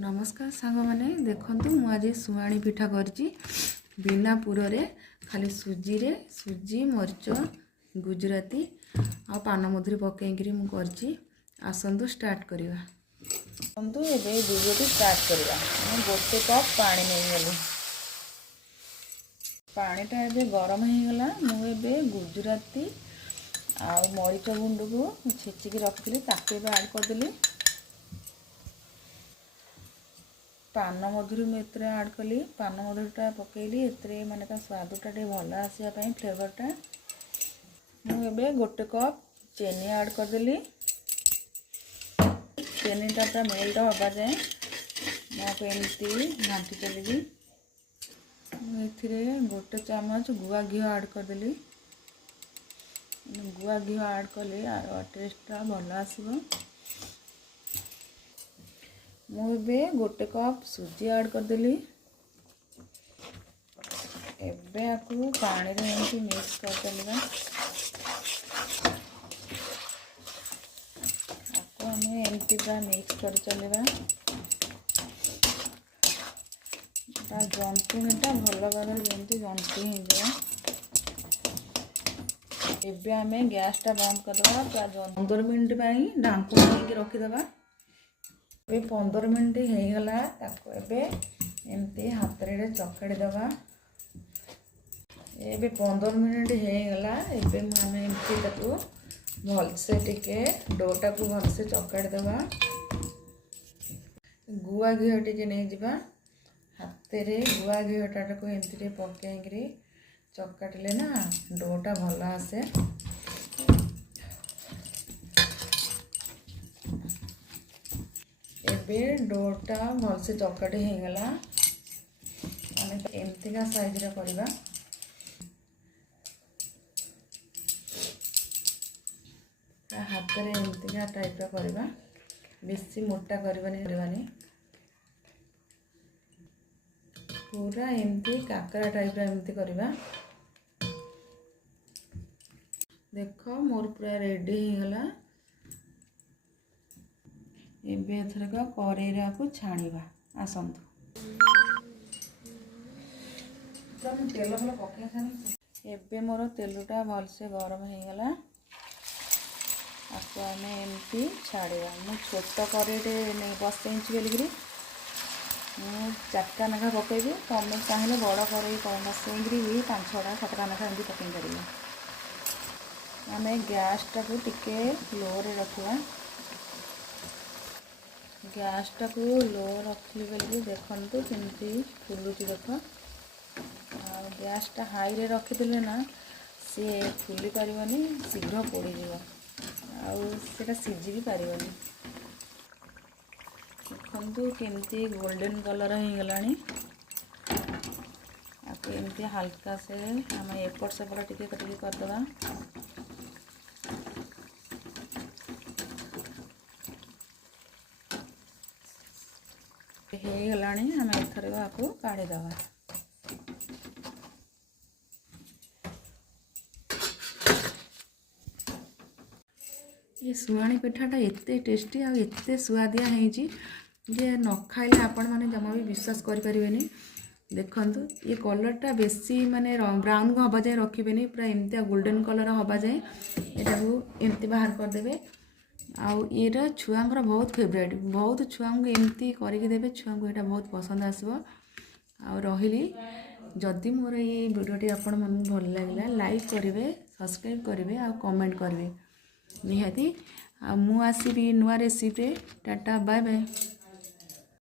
नमस्कार सांग मैंने देखु मुझे सुआणी पिठा करची बिना पुरे खाली सुजी मरीच गुजराती आ पान मधुरी पकईकरी मुझे आसतु स्टार्ट करवा आसतु ए वीडियो स्टार्ट करवा गोटे कप पानी नहीं गली पानीटा ए गरम हो गला मुझे गुजराती आ मरीच गुंड को छेचिकी रखी ताकि ऐड करदेली पान मधुरी मुझे ऐड कली पान मधुरीटा पकेली एतरे माने ता स्वादटा टे भल आसापी फ्लेवरटा मुझे गोटे कप चीनी ऐड करदेली चीनीटा पूरा मेल्ट हवा जाए मुझे घाटी चलि ये गोटे चामच गुआ घी ऐड करदेली गुआ घी ऐड कले टेस्टा भल आसो मुझे गोटे कप सुजी ऐड करदेली एबे आपको पानी रे एमती मिक्स कर चलवा आपको हमें एमती पूरा मिक्स कर चलवा जंतुणीटा भल भाव जमी जंती हो एबे आम गैसटा बंद करदे पूरा 15 मिनट ढांकुणी देके रखीदे 15 मिनट हो गला एमती हाथ रे चकड़ी दबा ए 15 मिनट हो गला आम एमती भलसे टिके डोटा को भलसे चकड़ी दबा गुआ घी टिके नहीं जावा हाथ रे गुआ घीटा को एमती पकईकरी चकाटिले ना डोटा भल आसे एबे डोटा भलसे चकाटी हो गला एमतीका साइज रे करवा हाथ रे एमतीका टाइप रा करवा बेसी मोटा करवानी पूरा एमती काकरा टाइप रा एमती करवा देख मोर पूरा रेडी हो गला एबे एथरक करेरा को छाणीबा आसंतु तेल भल पकई एबे मोर तेलटा भलसे गरम हो गला आपको आम एमती छाड़वा मु छोट करेटे नहीं बसई बोलिकी चार्टा नाखा पकेबी तुम चाहिए बड़ कड़े बसईकरी भी 5-6टा 7टा नाखा एमती पकई पार आम गैसटा को टिके लो रे रखा गैसटा को लो रखी बोलिए देखते केमती फुलुची देख गैसटा हाई रे रखीदे ना सी फुली पारनी शीघ्र पोड़ आटा सीझी भी पारनी देखु केमती गोल्डन कलर हो गला आपको एमती हल्का से आम एपट सेपट टिके करदे हो गला आम एथर आपको काढ़ीदवा ये सुआणी पिठाटा एते टेस्टी आ एते सुआदिया है जे न खाइले आपण माने जमा भी विश्वास करें देखंतु ये कलरटा बेसी माने ब्राउन को हवा जाए रखिबेनी पूरा एमती गोल्डन कलर हवा जाए एटा को एमती बाहर कर देबे आउ ये छुआंकर बहुत फेवरेट बहुत छुआ को एमती करके देबे छुआ को एटा बहुत पसंद आसबो आ रहिली जदि मोर ये वीडियोटी आपण मन भल लागला लाइक करेंगे सब्सक्राइब करेंगे आ कमेंट करेंगे निहाती आ मु आसीबी नुआ रेसिपी टाटा बाय बाय।